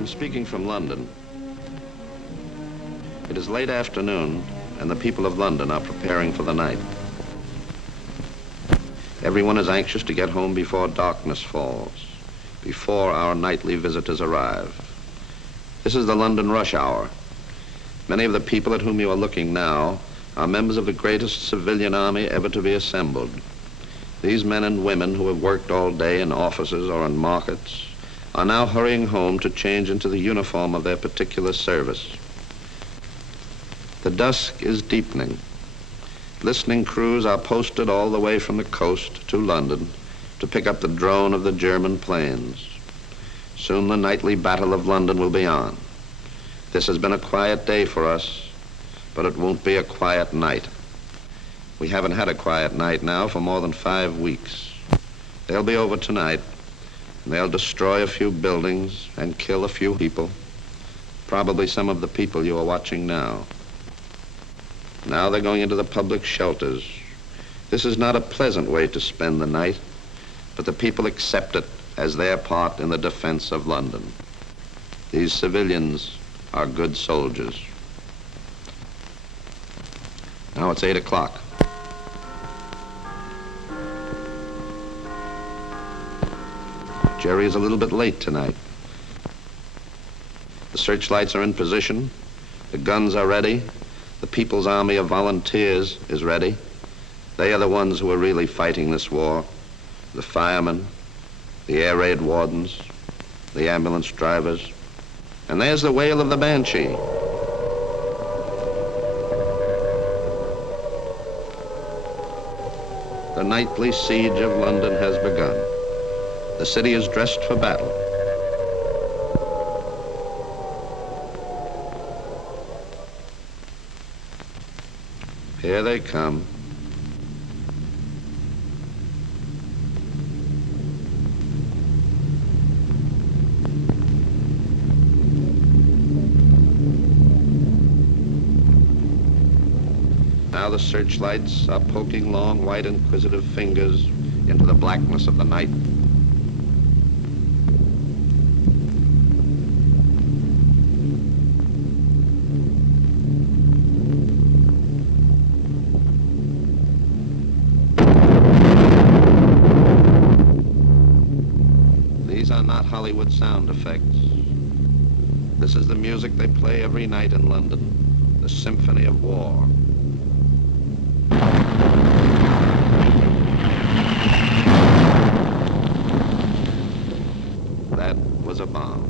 I'm speaking from London. It is late afternoon, and the people of London are preparing for the night. Everyone is anxious to get home before darkness falls, before our nightly visitors arrive. This is the London rush hour. Many of the people at whom you are looking now are members of the greatest civilian army ever to be assembled. These men and women who have worked all day in offices or in markets are now hurrying home to change into the uniform of their particular service. The dusk is deepening. Listening crews are posted all the way from the coast to London to pick up the drone of the German planes. Soon the nightly battle of London will be on. This has been a quiet day for us, but it won't be a quiet night. We haven't had a quiet night now for more than 5 weeks. They'll be over tonight, and they'll destroy a few buildings and kill a few people, probably some of the people you are watching now. Now they're going into the public shelters. This is not a pleasant way to spend the night, but the people accept it as their part in the defense of London. These civilians are good soldiers. Now it's 8 o'clock. Jerry is a little bit late tonight. The searchlights are in position. The guns are ready. The People's Army of Volunteers is ready. They are the ones who are really fighting this war. The firemen, the air raid wardens, the ambulance drivers. And there's the wail of the banshee. The nightly siege of London has begun. The city is dressed for battle. Here they come. Now the searchlights are poking long, white, inquisitive fingers into the blackness of the night. These are not Hollywood sound effects. This is the music they play every night in London, the symphony of war. That was a bomb.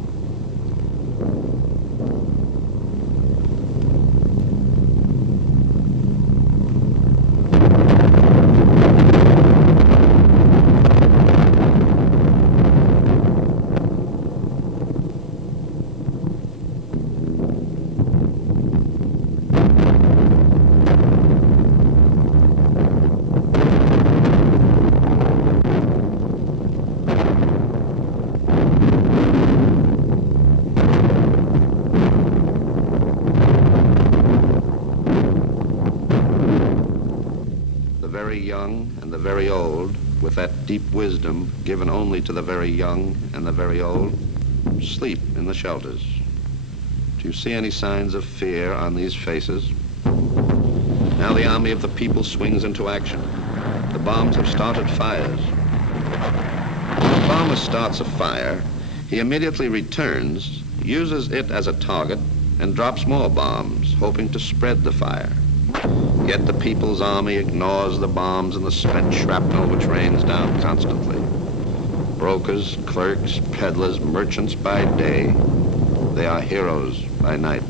Young and the very old, with that deep wisdom given only to the very young and the very old, sleep in the shelters. Do you see any signs of fear on these faces? Now the army of the people swings into action. The bombs have started fires. When the bomber starts a fire, he immediately returns, uses it as a target, and drops more bombs, hoping to spread the fire. Yet the People's Army ignores the bombs and the spent shrapnel which rains down constantly. Brokers, clerks, peddlers, merchants by day, they are heroes by night.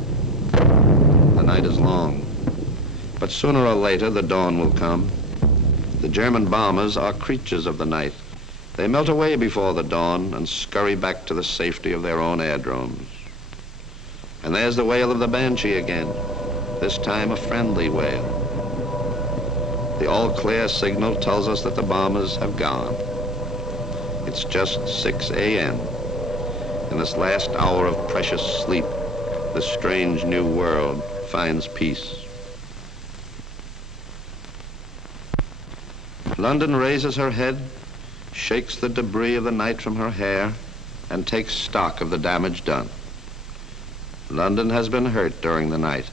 The night is long, but sooner or later the dawn will come. The German bombers are creatures of the night. They melt away before the dawn and scurry back to the safety of their own aerodromes. And there's the wail of the banshee again, this time a friendly wail. The all-clear signal tells us that the bombers have gone. It's just 6 a.m. In this last hour of precious sleep, this strange new world finds peace. London raises her head, shakes the debris of the night from her hair, and takes stock of the damage done. London has been hurt during the night.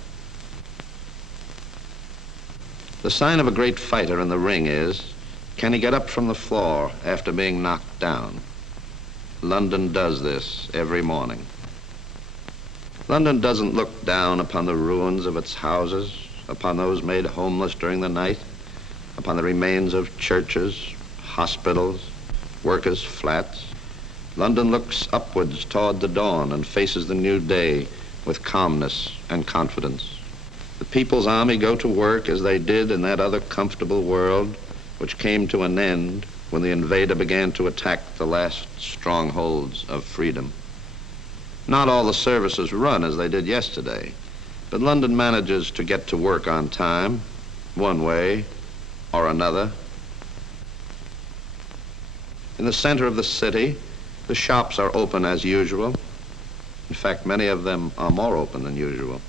The sign of a great fighter in the ring is, can he get up from the floor after being knocked down? London does this every morning. London doesn't look down upon the ruins of its houses, upon those made homeless during the night, upon the remains of churches, hospitals, workers' flats. London looks upwards toward the dawn and faces the new day with calmness and confidence. The People's Army go to work as they did in that other comfortable world which came to an end when the invader began to attack the last strongholds of freedom. Not all the services run as they did yesterday, but London manages to get to work on time, one way or another. In the center of the city, the shops are open as usual. In fact, many of them are more open than usual.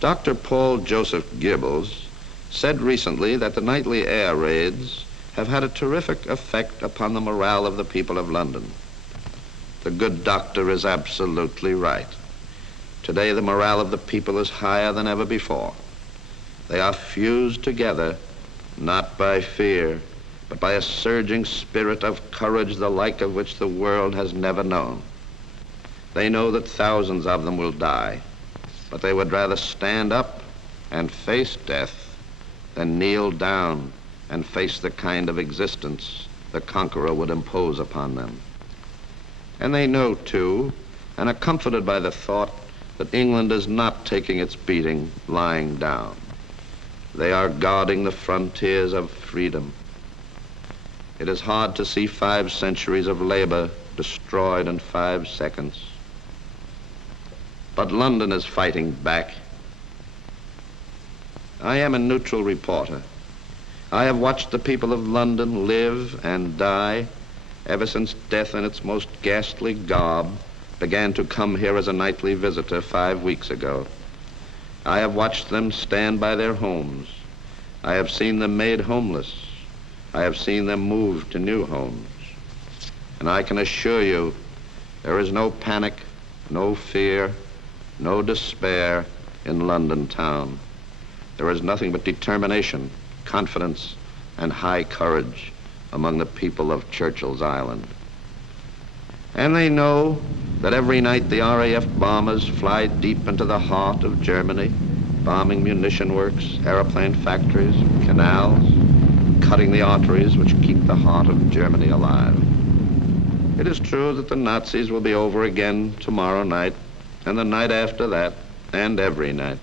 Dr. Paul Joseph Goebbels said recently that the nightly air raids have had a terrific effect upon the morale of the people of London. The good doctor is absolutely right. Today, the morale of the people is higher than ever before. They are fused together, not by fear, but by a surging spirit of courage the like of which the world has never known. They know that thousands of them will die, but they would rather stand up and face death than kneel down and face the kind of existence the conqueror would impose upon them. And they know, too, and are comforted by the thought that England is not taking its beating lying down. They are guarding the frontiers of freedom. It is hard to see 5 centuries of labor destroyed in 5 seconds. But London is fighting back. I am a neutral reporter. I have watched the people of London live and die ever since death in its most ghastly garb began to come here as a nightly visitor 5 weeks ago. I have watched them stand by their homes. I have seen them made homeless. I have seen them move to new homes. And I can assure you, there is no panic, no fear, no despair in London town. There is nothing but determination, confidence, and high courage among the people of Churchill's Island. And they know that every night the RAF bombers fly deep into the heart of Germany, bombing munition works, airplane factories, canals, cutting the arteries which keep the heart of Germany alive. It is true that the Nazis will be over again tomorrow night, and the night after that, and every night.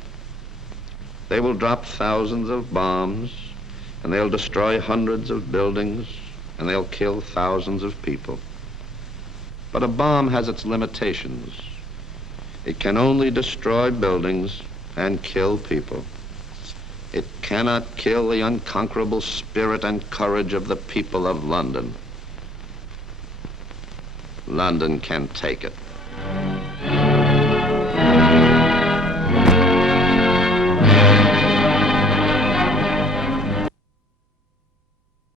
They will drop thousands of bombs, and they'll destroy hundreds of buildings, and they'll kill thousands of people. But a bomb has its limitations. It can only destroy buildings and kill people. It cannot kill the unconquerable spirit and courage of the people of London. London can take it.